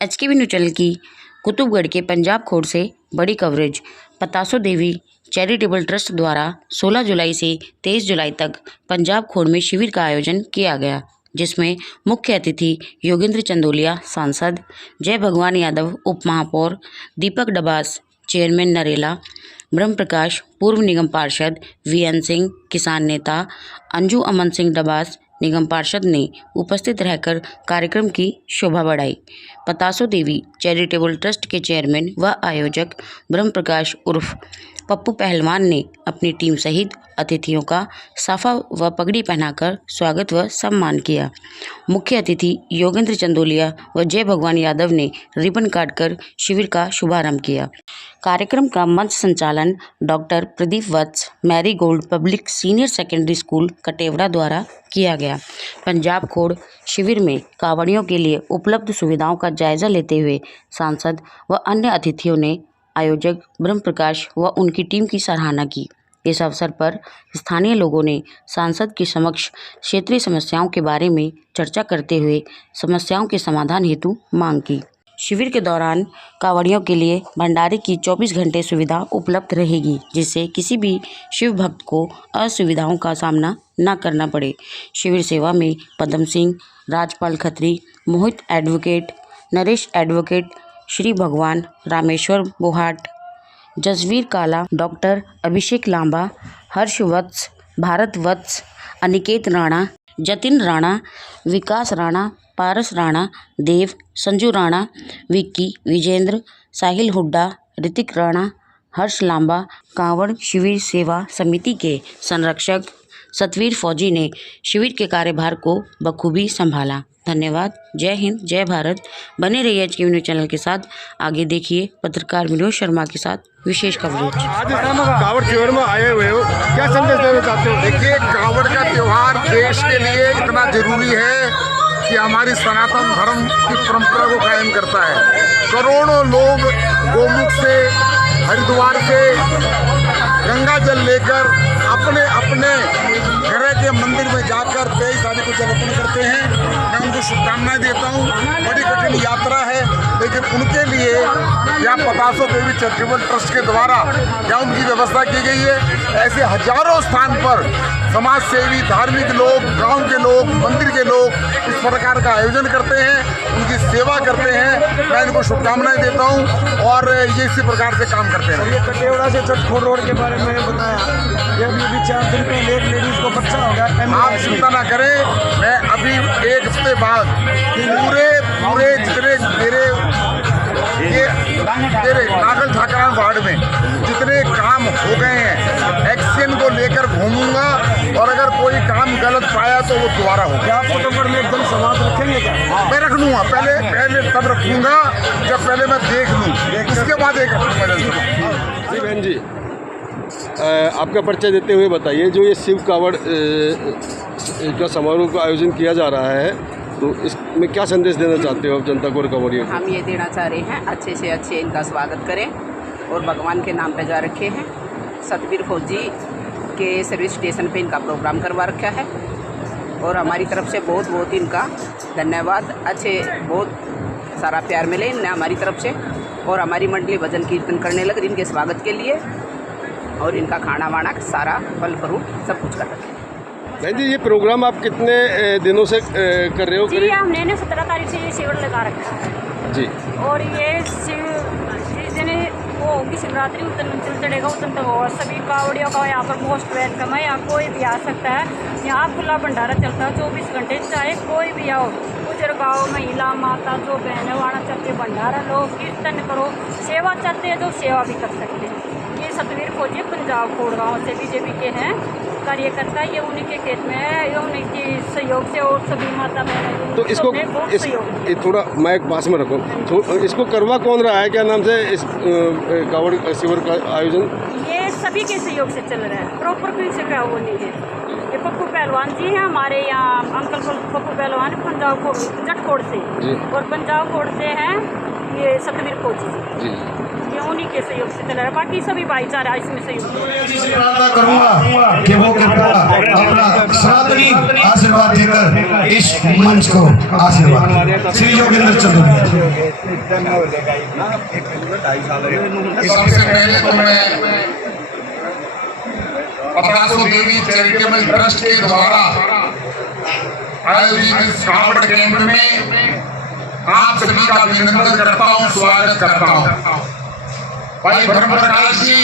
HKB news channel की कुतुबगढ़ के पंजाब खोड़ से बड़ी कवरेज। पतासो देवी चैरिटेबल ट्रस्ट द्वारा 16 जुलाई से 23 जुलाई तक पंजाब खोड़ में शिविर का आयोजन किया गया, जिसमें मुख्य अतिथि योगेंद्र चंदोलिया सांसद, जय भगवान यादव उप महापौर, दीपक डबास चेयरमैन नरेला, ब्रह्म प्रकाश पूर्व निगम पार्षद, VN सिंह किसान नेता, अंजू अमन सिंह डबास निगम पार्षद ने उपस्थित रहकर कार्यक्रम की शोभा बढ़ाई। पतासो देवी चैरिटेबल ट्रस्ट के चेयरमैन व आयोजक ब्रह्म प्रकाश उर्फ पप्पू पहलवान ने अपनी टीम सहित अतिथियों का साफा व पगड़ी पहनाकर स्वागत व सम्मान किया। मुख्य अतिथि योगेंद्र चंदोलिया व जय भगवान यादव ने रिबन काटकर शिविर का शुभारंभ किया। कार्यक्रम का मंच संचालन doctor Pradeep Vats marigold public senior secondary school Katewara द्वारा किया गया। पंजाब खोड़ शिविर में कांवड़ियों के लिए उपलब्ध सुविधाओं का जायजा लेते हुए सांसद व अन्य अतिथियों ने आयोजक ब्रह्म प्रकाश व उनकी टीम की सराहना की। इस अवसर पर स्थानीय लोगों ने सांसद के समक्ष क्षेत्रीय समस्याओं के बारे में चर्चा करते हुए समस्याओं के समाधान हेतु मांग की। शिविर के दौरान कांवड़ियों के लिए भंडारे की 24 घंटे सुविधा उपलब्ध रहेगी, जिससे किसी भी शिव भक्त को असुविधाओं का सामना न करना पड़े। शिविर सेवा में पदम सिंह, राजपाल खत्री, मोहित एडवोकेट, नरेश एडवोकेट, श्री भगवान, रामेश्वर बोहाट, जसवीर काला, डॉक्टर अभिषेक लांबा, हर्ष वत्स, भारत वत्स, अनिकेत राणा, जतिन राणा, विकास राणा, पारस राणा, देव, संजू राणा, विक्की, विजेंद्र, साहिल हुड्डा, ऋतिक राणा, हर्ष लांबा, कांवड़ शिविर सेवा समिति के संरक्षक सतवीर फौजी ने शिविर के कार्यभार को बखूबी संभाला। धन्यवाद। जय हिंद, जय भारत। बने रहिए HKB न्यूज़ चैनल के साथ। आगे देखिए पत्रकार विनोद शर्मा के साथ विशेष कवरेज। आज कांवड़ शिविर में आए हुए हो, क्या संदेश देना चाहते हो? देखिए, कांवड़ का त्योहार देश के लिए इतना जरूरी है कि हमारी सनातन धर्म की परंपरा को कायम करता है। करोड़ों लोग गोमुख से, हरिद्वार से गंगा जल लेकर अपने अपने घर के मंदिर में जाकर 23 तारीख को जल अर्पण करते हैं। मैं उनको शुभकामनाएं देता हूं। बड़ी कठिन यात्रा है, लेकिन उनके लिए यहाँ पतासो देवी चैरिटेबल ट्रस्ट के द्वारा यहाँ उनकी व्यवस्था की गई है। ऐसे हजारों स्थान पर समाज सेवी, धार्मिक लोग, गांव के लोग, मंदिर के लोग इस प्रकार का आयोजन करते हैं, उनकी सेवा करते हैं। मैं इनको शुभकामनाएं देता हूं और ये इसी प्रकार से काम करते हैं। ये कटेवड़ा से चटखोड़ रोड के बारे में बताया, ये अभी 4 दिन पहले एक लेडीज को बच्चा हो गया। आप चिंता ना करें, मैं अभी 1 हफ्ते बाद पूरे जितने मेरे नागल ठाकरान वार्ड में जितने काम हो गए हैं, एक्शन को लेकर घूमूंगा और अगर कोई काम गलत पाया तो वो दोबारा होगा। क्या आप कुतुबगढ़ में एकदम समाज रखेंगे क्या? मैं रख लूँगा, पहले तब रखूँगा जब पहले मैं देख लूँ, उसके बाद एक रखूँगा। जी बहन जी, आपका परिचय देते हुए बताइए, जो ये शिव कांवड़ का समारोह का आयोजन किया जा रहा है, तो इसमें क्या संदेश देना चाहते हो आप जनता को और कांवड़ियों को? हम ये देना चाह रहे हैं, अच्छे से अच्छे इनका स्वागत करें और भगवान के नाम पे जा रखे हैं। सतवीर फौजी के सर्विस स्टेशन पे इनका प्रोग्राम करवा रखा है और हमारी तरफ से बहुत बहुत इनका धन्यवाद। अच्छे बहुत सारा प्यार मिले इन्हें हमारी तरफ से और हमारी मंडली भजन कीर्तन करने लग इनके स्वागत के लिए और इनका खाना वाना सारा फल फ्रूट सब कुछ कर रखे हैं। बहन जी, ये प्रोग्राम आप कितने दिनों से कर रहे हो? जी, हमने 17 तारीख से ये शिविर लगा रखा है जी। और ये जिस दिन वो होगी शिवरात्रि, उस दिन मंचल चढ़ेगा, उस दिन तक और सभी कावड़ियों का यहाँ पर मोस्ट वेलकम है। यहाँ कोई भी आ सकता है। यहाँ खुला भंडारा चलता है 24 घंटे, चाहे कोई भी आओ। गुजर गाँव, महिला, माता जो बहन वहाँ चलते भंडारा लो, कीर्तन करो, सेवा चाहते हैं जो सेवा भी कर सकते हैं। ये सतवीर फौजी पंजाब खोड़ गाँव से BJP के हैं कार्यकर्ता, ये उन्हीं के खेत में है, ये उन्हीं के सहयोग से और सभी माता बहन तो इसको थोड़ा माइक पास में रखो। तो इसको करवा कौन रहा है, क्या नाम से इस कांवड़ शिविर का आयोजन? ये सभी के सहयोग से चल रहा है, प्रॉपर कोई से क्या वो नहीं है। ये पप्पू पहलवान जी हैं हमारे यहाँ, अंकल पप्पू पहलवान पंजाब खोड़ जटखोड़ से, और पंजाब खोड़ से हैं ये सतवीर फौजी जी। ये उन्हीं के सहयोग से चल रहा है, बाकी सभी भाईचारा इसमें सहयोग। प्रार्थना करूंगा कि वो कृपया अपना सनातनी आशीर्वाद देकर इस मंच को आशीर्वाद। श्री योगेंद्र चंद्र। सबसे पहले तो मैं पतासो देवी चैरिटेबल ट्रस्ट के द्वारा आयोजित इस कावड़ कैंप में आप सभी का अभिनंदन करता हूँ, स्वागत करता हूँ। भाई धर्म प्रकाश जी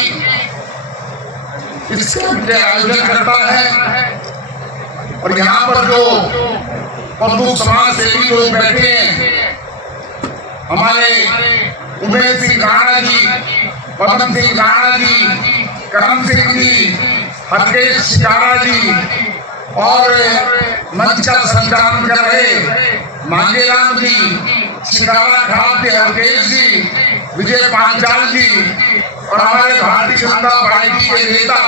इस कैंप के आयोजन करता है और यहाँ पर जो प्रमुख समाज सेवी लोग बैठे हैं, हमारे उमेश सिंह राणा जी, पदम सिंह राणा जी, करम सिंह जी, हरकेश शिकारा जी और मंच का संचालन कर रहे मांगेराम जी, शिकारा घाट के हरकेश जी, विजय पांचाल जी और हमारे भारतीय जनता पार्टी के नेता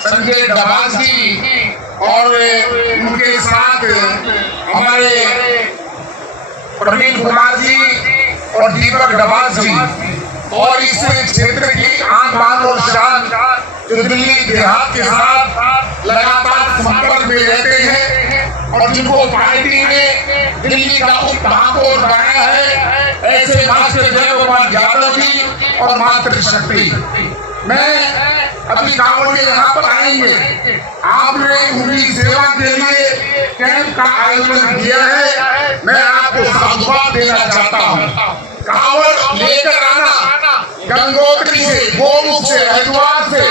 संजय डबास जी और उनके साथ हमारे प्रवीण कुमार जी और दीपक डबास जी और इस क्षेत्र की आन बान और शान जो दिल्ली देहात के साथ लगातार संपर्क में रहते हैं और जिनको पार्टी ने दिल्ली का उप महापौर बनाया है, ऐसे मास्टर जयकुमार यादव जी और मातृशक्ति। मैं अभी कांवड़ यहाँ पर आएंगे, आपने उनकी सेवा के लिए कैंप का आयोजन किया है, मैं आपको साधुवाद देना चाहता हूँ। कांवड़ लेकर आना गंगोत्री से, गोमुख से, हरिद्वार से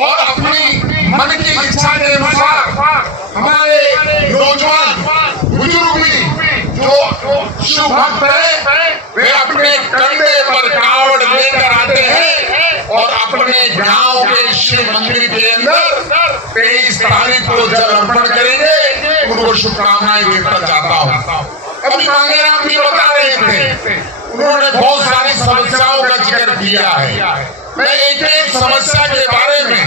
और अपनी मन की इच्छा के अनुसार हमारे नौजवान बुजुर्ग भी जो शिव भक्त है वे अपने कंधे पर कावड़ लेकर आते हैं और अपने गांव के शिव मंदिर के अंदर 23 तारीख को जल अर्पण करेंगे। उनको शुभकामनाएं देना चाहता हूँ। अभी मांगेराम भी बता रहे थे, उन्होंने बहुत सारी समस्याओं का जिक्र किया है। मैं एक एक समस्या के बारे में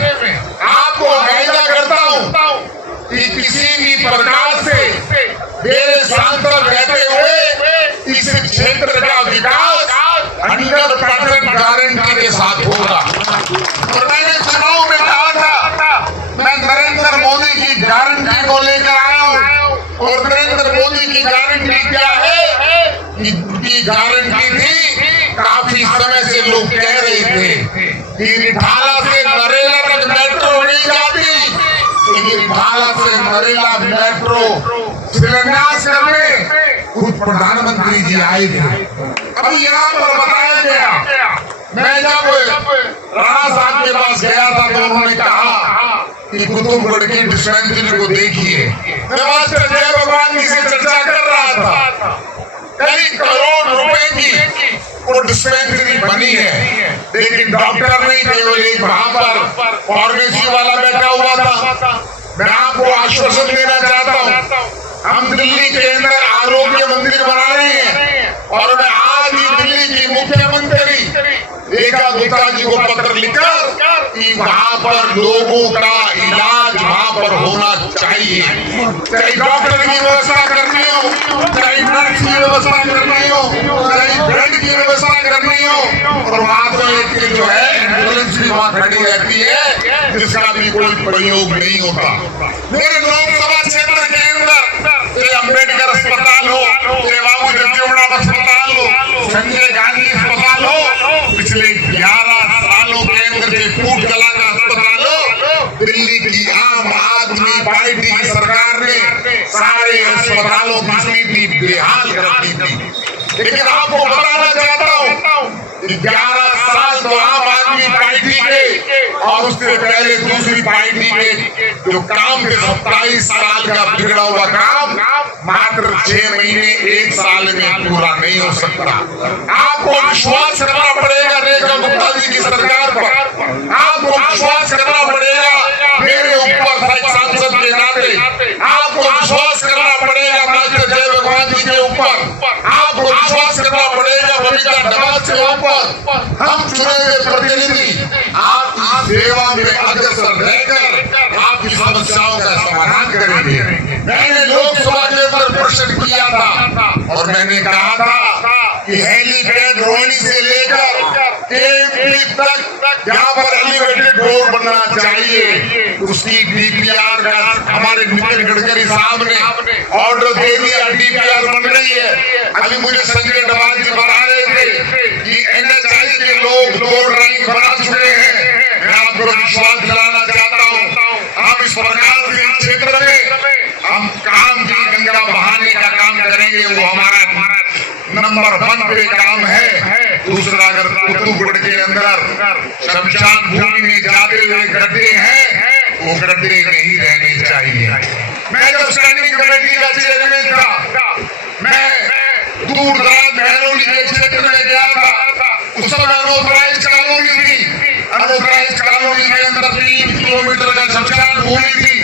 आपको वायदा करता हूँ कि किसी भी प्रकार से मेरे सांसद रहते हुए इस क्षेत्र का विकास 100% गारंटी के साथ होगा। और मैंने चुनाव में कहा था मैं नरेंद्र मोदी की गारंटी को लेकर आया हूँ और नरेंद्र मोदी की गारंटी क्या है? इनकी गारंटी थी, काफी समय से लोग कह रहे थे कि रिठाला से नरेला तक मेट्रो नहीं जाती, रिठाला से नरेला मेट्रो शिलान्यास करने खुद प्रधानमंत्री जी आए थे। अभी यहाँ पर बताया गया, मैं जब राणा साहब के पास गया था तो उन्होंने कहा कि कुतुबगढ़ की डिस्पेंसरी को देखिए। मैं मास्टर जय भगवान जी से चर्चा कर रहा था, कई करोड़ रुपए की वो डिस्पेंसरी बनी है, लेकिन डॉक्टर नहीं केवल एक वहां पर फार्मेसी वाला बैठा हुआ था। मैं आपको आश्वासन देना चाहता हूँ, हम दिल्ली के अंदर आरोग्य मंदिर बना रहे हैं और मैं आज ही दिल्ली की मुख्यमंत्री रेखा गुप्ता जी को पत्र लिखकर कि वहाँ पर लोगों का इलाज वहाँ पर होना चाहिए, चाहे डॉक्टर की व्यवस्था करनी हो, चाहे नर्स की व्यवस्था करनी हो, चाहे बेड की व्यवस्था करनी हो। और वहाँ तो एक जो है एम्बुलेंस भी वहाँ खड़ी रहती है जिसका भी कोई प्रयोग नहीं होता। मेरे लोकसभा क्षेत्र के अंदर अम्बेडकर अस्पताल हो, बाबू जगजीवन अस्पताल हो, संजय गांधी अस्पताल हो, पिछले 11 सालों के अंदर के फूट कला का अस्पताल हो, दिल्ली की आम आदमी पार्टी की सरकार ने सारे अस्पतालों की स्थिति बेहाल कर दी थी। लेकिन आपको बताना चाहता हूँ 11 साल तो आम आदमी पार्टी के और उससे पहले दूसरी पार्टी के जो काम थे 27 साल का बिगड़ा हुआ काम मात्र 6 महीने 1 साल में पूरा नहीं हो सकता। आपको विश्वास करना पड़ेगा रेखा गुप्ता जी की सरकार पर, आपको विश्वास करना पड़ेगा मेरे ऊपर सांसद के नाते, आपको विश्वास करना पड़ेगा मास्टर जय भगवान जी के ऊपर, आपको विश्वास करना पड़ेगा बबीता डबास के ऊपर। हम चुने हुए प्रतिनिधि आपकी सेवा में अग्रसर रहकर आपकी समस्याओं का समाधान करेंगे। मैंने लोकसभा के ऊपर प्रश्न किया था और मैंने कहा था कि हेलीपैड रोहिणी से लेकर यहाँ पर एलिवेटेड रोड बनना चाहिए। उसकी डीपीआर का हमारे नितिन गडकरी साहब ने ऑर्डर दे दिया, डीपीआर बन रही है। अभी मुझे संजय डवाल जी बता रहे थे कि NHAI के लोग रोड रैंक बना चुके हैं। मैं आपको विश्वास दिलाना चाहता हूँ, हम इस प्रकार से क्षेत्र में हम काम की गंगा बहाने का काम करेंगे, वो हमारा नंबर 1 पे काम है। दूसरा, अगर कुतुबगढ़ के अंदर शमशान भूमि में जाते हुए गड्ढे हैं, वो गड्ढे नहीं रहने चाहिए। मैं जब स्टैंडिंग कमेटी का चेयरमैन था, मैं दूर दराज महरौली के क्षेत्र में गया था। उस समय अनऑथराइज्ड कॉलोनी थी। अनऑथराइज्ड कॉलोनी के अंदर 3 किलोमीटर का शमशान भूमि थी।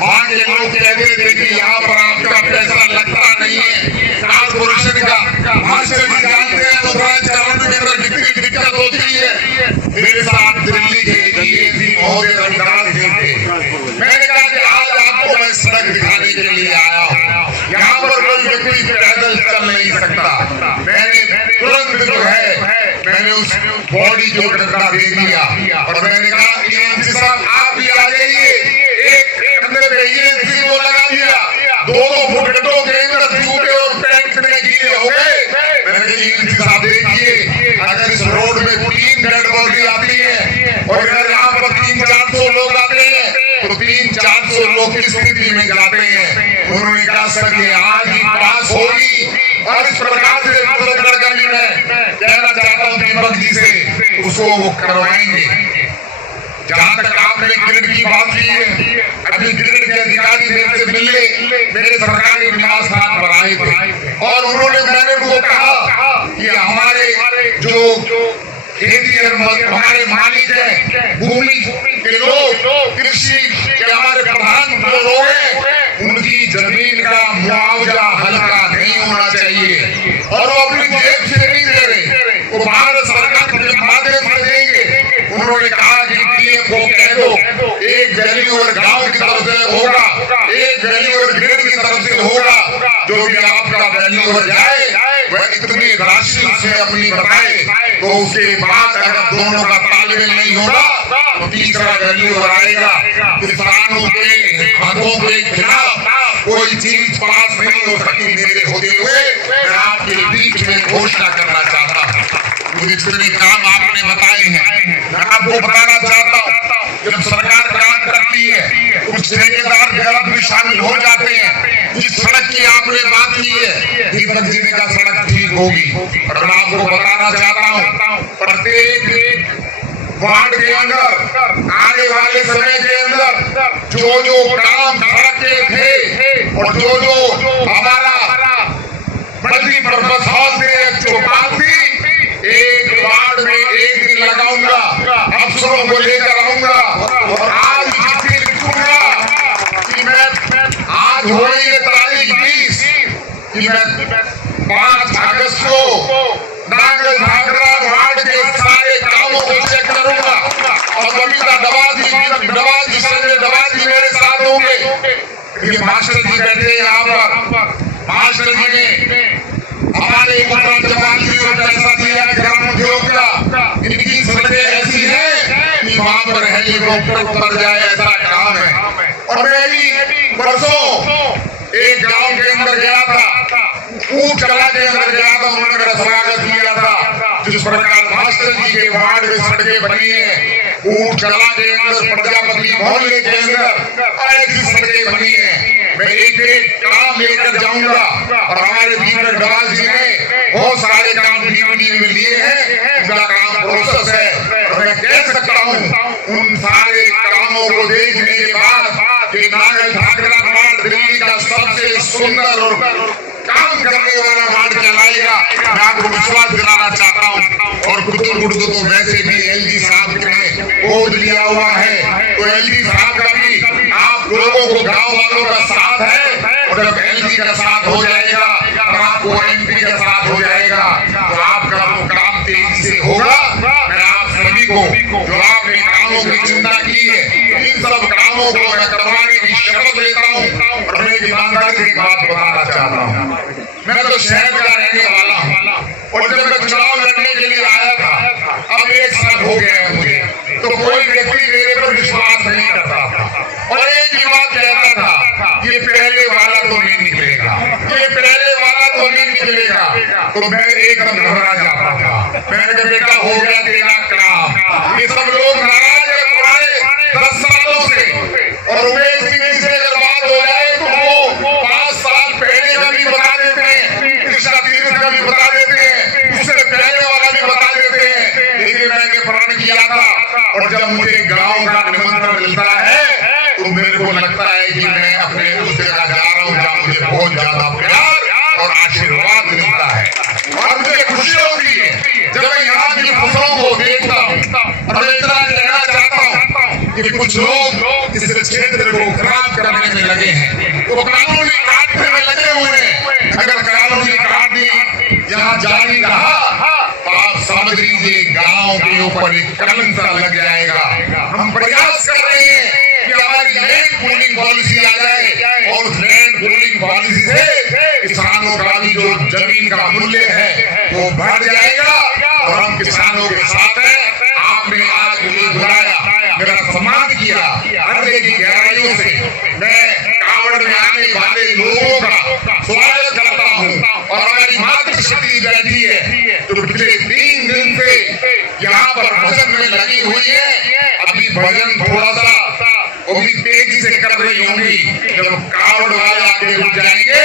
वहाँ के लोग कहते थे कि यहाँ पर आपका पैसा लगता नहीं है कारपोरेशन का। मास्टर जी जानते हैं अनऑथराइज्ड कॉलोनी के अंदर कितनी दिक्कत होती है। मेरे साथ दिल्ली के DAC महोदय रविदास जी थे। मैंने कहा कि आज आपको मैं सड़क दिखाने के लिए आया हूँ। यहाँ पर कोई व्यक्ति पैदल चल नहीं सकता। मैंने तुरंत जो है मैंने उस बॉडी जो डंडा दे दिया और मैंने कहा ENC साहब आप भी आ जाइए। एक अंदर ENC को लगा दिया। 2-2 फुट गड्ढों के अंदर जूते और पैंट में गीले हो गए। मैंने कहा ENC साहब देखिए, अगर इस रोड में 3 डेड बॉडी आती है और अगर यहाँ पर 300-400 लोग आते हैं तो 300-400 लोग किस स्थिति में जाते हैं। उन्होंने कहा सर ये आज ही पास होगी और इस प्रकार से गली में कहना चाहता हूँ दीपक जी से उसको वो करवाएंगे। जहाँ तक आपने ग्रिड की बात की है, अभी ग्रिड के अधिकारी मेरे से मिले, मेरे सरकारी निवास स्थान पर आए थे और उन्होंने मैंने उनको कहा कि हमारे जो खेती हमारे मालिक है, भूमि के लोग, कृषि के हमारे प्रधान जो लोग हैं, उनकी जमीन का मुआवजा हल्का नहीं होना चाहिए और वो अपनी जेब से नहीं दे रहे, वो भारत सरकार के माध्यम से देंगे। उन्होंने कहा कि DM को कह दो एक गली और गांव की तरफ से होगा, एक गली और ग्रिड की तरफ से होगा। जो भी आपका वैल्यू हो जाए वह इतनी राशि से अपनी बताए, तो उसके बाद अगर दोनों का तालमेल नहीं होगा तो तीसरा वैल्यू आएगा। किसानों के हाथों के खिलाफ कोई चीज पास नहीं हो सकती। मेरे होते हुए मैं आपके बीच में घोषणा करना चाहता हूँ। मुझे जितने काम आपने बताए हैं मैं आपको बताना चाहता हूँ। जब सरकार काम करती है कुछ ठेकेदार गलत भी शामिल हो जाते हैं। जिस सड़क की आपने बात की है दीपक जी ने कहा सड़क ठीक होगी, और मैं आपको बताना चाहता हूँ प्रत्येक वार्ड के अंदर आने वाले समय के अंदर जो काम सड़क के थे और जो हमारा मल्टीपर्पज हॉल थे, चौपाल थी, एक वार्ड में एक दिन लगाऊंगा, अफसरों को लेकर आऊंगा और आज जिससे लिखूंगा कि मैं आज हो रही है तारीख 20 कि मैं 5 अगस्त को नांगल झागरा वार्ड के सारे कामों को चेक करूंगा और बबीता डवाल जी संजय डवाल जी मेरे साथ होंगे। ये मास्टर जी बैठे हैं यहाँ पर। मास्टर जी ने हमारे उपराज्यपाल जी को पैसा दिया ग्राम उद्योग का। इनकी सड़कें ऐसी हैं कि वहाँ पर हेलीकॉप्टर उतर जाए ऐसा काम है। और मैं भी परसों एक गांव के अंदर गया था, ऊंट कला के अंदर गया था, उन्होंने मेरा स्वागत किया था। जिस प्रकार मास्टर जी के वार्ड में सड़कें बनी है, ऊंट कला के अंदर प्रजापति मोहल्ले के अंदर ऐसी सड़कें बनी है। मैं एक काम लेकर जाऊंगा और हमारे दीपक डवाल जी ने बहुत सारे काम DVD में लिए हैं, उनका काम प्रोसेस है और मैं कह सकता हूँ उन सारे कामों को देखने के बाद कि नांगल झागरा वार्ड दिल्ली का सबसे सुंदर और काम करने वाला वार्ड कहलाएगा। मैं आपको विश्वास दिलाना चाहता हूँ। और कुतुबगढ़ को तो वैसे भी LG साहब ने गोद लिया हुआ है, तो LG साहब का भी आप लोगों को गांव वालों का साथ है और जब LG का साथ हो जाएगा और आपको MP का साथ हो जाएगा तो आपका वो काम तेजी से होगा। मैं आप सभी को जो आपने कामों की चिंता की है इन सब कामों को मैं करवाने की शपथ लेता हूँ। और मैं ईमानदारी से एक बात बताना चाहता हूँ, मैं तो शहर का रहने वाला हूँ और जब मैं चुनाव लड़ने के लिए आया था, अब 1 साल हो गया है मुझे, तो मैं एकदम घबरा जाता था। मैंने कहा बेटा हो गया तेरा काम। ये सब लोग नाराज है पुराने 10 सालों से। और उमेश सिंह से अगर बात हो जाए तो वो 5 साल पहले का भी बता देते हैं, कृष्णा तीर्थ का भी बता देते हैं, उससे पहले वाला भी बता देते हैं। लेकिन मैंने प्रण किया था और जब मुझे गाँव का निमंत्रण मिलता है तो मेरे को लगता है कि मैं अपने उस जगह जा रहा हूँ जहाँ मुझे बहुत ज्यादा प्यार और आशीर्वाद मिलता है। और मुझे खुशी होती है जब मैं यहाँ की फसलों को देखता हूँ। और मैं इतना कहना चाहता हूँ कि कुछ लोग इस क्षेत्र को खराब करने में लगे हैं, वो कानूनी काटने में लगे हुए हैं। अगर कानूनी काटने यहाँ जारी रहा तो आप समझ लीजिए गाँव के ऊपर एक कलंक लग जाएगा। हम प्रयास कर रहे हैं कि हमारी लैंड पूलिंग पॉलिसी आ जाए और उस लैंड पूलिंग पॉलिसी से किसानों का भी जो जमीन का मूल्य है वो बढ़ जाएगा और हम किसानों के साथ हैं। आपने आज मुझे बुलाया, मेरा सम्मान किया, हृदय की गहराइयों से मैं कांवड़ में आने वाले लोगों का स्वागत करता हूँ। और हमारी मातृशक्ति बैठी है जो पिछले 3 दिन से यहाँ पर भजन में लगी हुई है। अभी भजन थोड़ा सा वो भी तेजी से कर रही होंगी। जब कावड़ वाले आगे उठ जाएंगे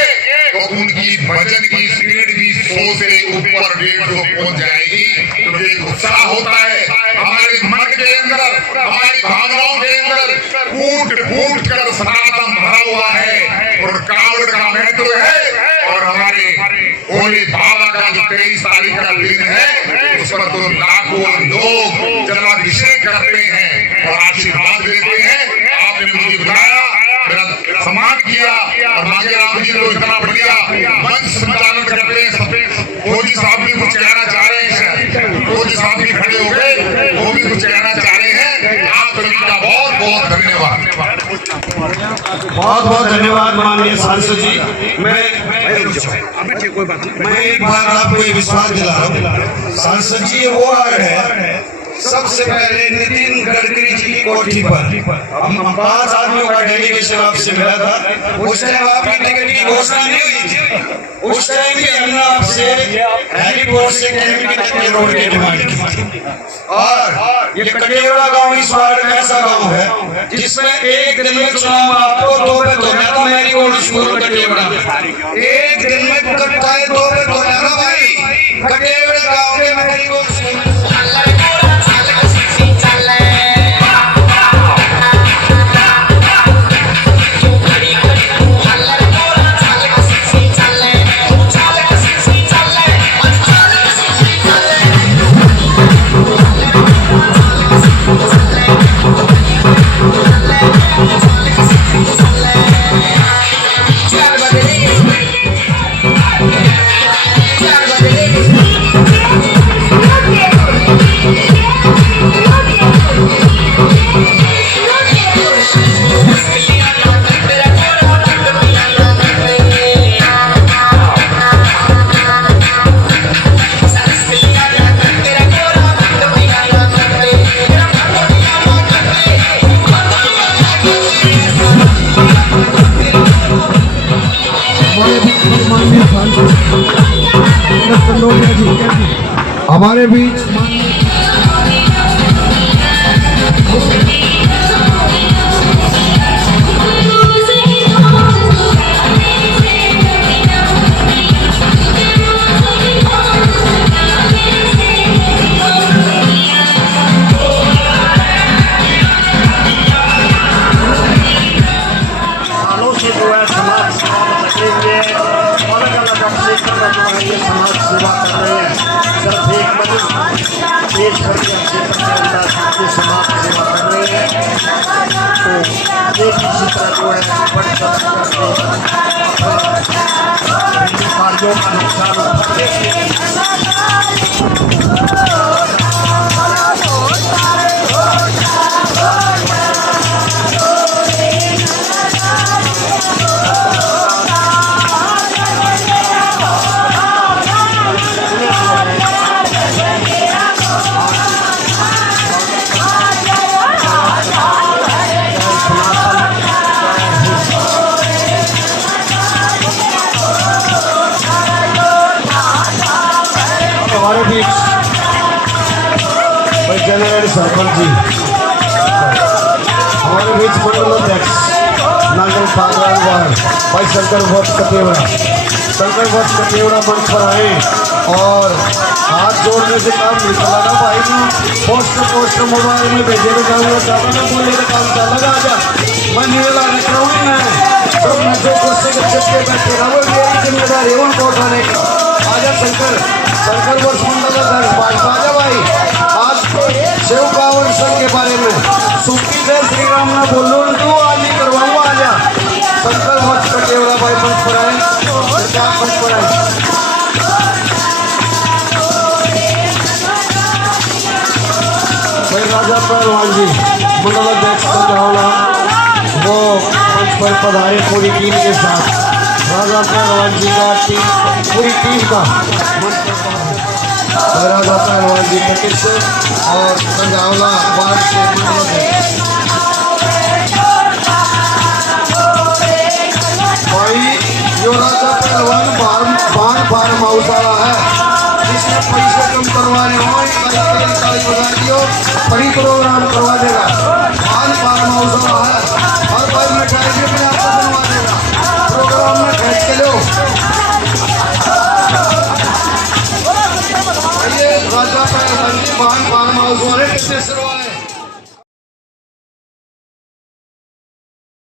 तो उनकी भजन की स्पीड भी 100 से ऊपर 150 पहुंच जाएगी। तो एक उत्साह होता है हमारे मन के अंदर, हमारी भावनाओं के अंदर फूट फूट कर सनातन भरा हुआ है। और कावड़ का महत्व है और हमारे भोले बाबा का जो 23 तारीख का दिन है उस पर तो लाखों लोग जलाभिषेक करते हैं और आशीर्वाद देते हैं। आपने मुझे बुलाया, मेरा सम्मान किया और मांगे राम जी लोग इतना बढ़िया मंच संचालन करते हैं। मोदी साहब भी कुछ कहना चाह रहे हैं, मोदी साहब भी खड़े हो गए, वो भी कुछ कहना चाह रहे हैं। आप सभी का बहुत बहुत धन्यवाद। बहुत बहुत धन्यवाद माननीय सांसद जी। मैं एक बार आपको ये विश्वास दिला रहा हूँ, सांसद जी वो आ रहे हैं सबसे पहले नितिन गडकरी जी की कोठी पर हम 5 आदमियों का डेलीगेशन आपसे मिला था। उस टाइम आपकी टिकट की घोषणा नहीं हुई थी। उस टाइम भी हमने आपसे हेलीपोर्ट से कैंपी तक के रोड की डिमांड की थी। और ये कटेवड़ा गांव इस बार का ऐसा गांव है जिसमें एक दिन में चुनाव आपको 2 पे तो मैं तो मेरी ओल्ड स्कूल कटेवड़ा एक दिन में कटता है 2 पे तो ना भाई कटेवड़ा गांव के मेरी ओल्ड स्कूल हमारे बीच पेश करके हमसे समाज सेवा कर रहे हैं। तो एक इसी तरह जो है बड़ी कार्यों का नुकसान उठाते सरपंच जी, हमारे बीच मंडल अध्यक्ष नागल पागरान वार्ड भाई शंकर भट्ट कटेवड़ा मंच पर आए और हाथ जोड़ने से काम नहीं चलेगा भाई। पोस्ट मोबाइल में भेजे में जाऊँगा, ज़्यादा ना बोले तो काम चलेगा। आजा मैं निवेला निकलूँगी मैं, तो मैं जो गुस्से के चिपके बैठे रहा वो मेरी जिम्मेदारी है उनको उठाने का। आजा शंकर वर्ष मंडल अध्यक्ष भाजपा, आजा भाई। आज शिव कांवड़ संघ के बारे में सुखी जय श्री राम ना बोलो तू आज ही करवाऊंगा। आजा शंकर वर्ष कटेवड़ा भाई मंच पर आए, मंच पर आए। भाई राजा पहलवान जी मंडल अध्यक्ष संजावला वो मंच पर पधारे पूरी टीम के साथ। राजा पहलवान जी का पूरी टीम का राजा पहलवान जी पैकेज से और संजावला वार्ड से मंडल अध्यक्ष भाई। जो राजा पहलवान फार्म हाउस वाला है, जिसने पैसे कम करवाने हो बड़ी प्रोग्राम करवा देगा। फार्म हाउस वाला है, हर बार मिठाई भी आपको बनवा देगा। प्रोग्राम में खर्च के लो। ये राजा पहलवान जी फार्म हाउस वाले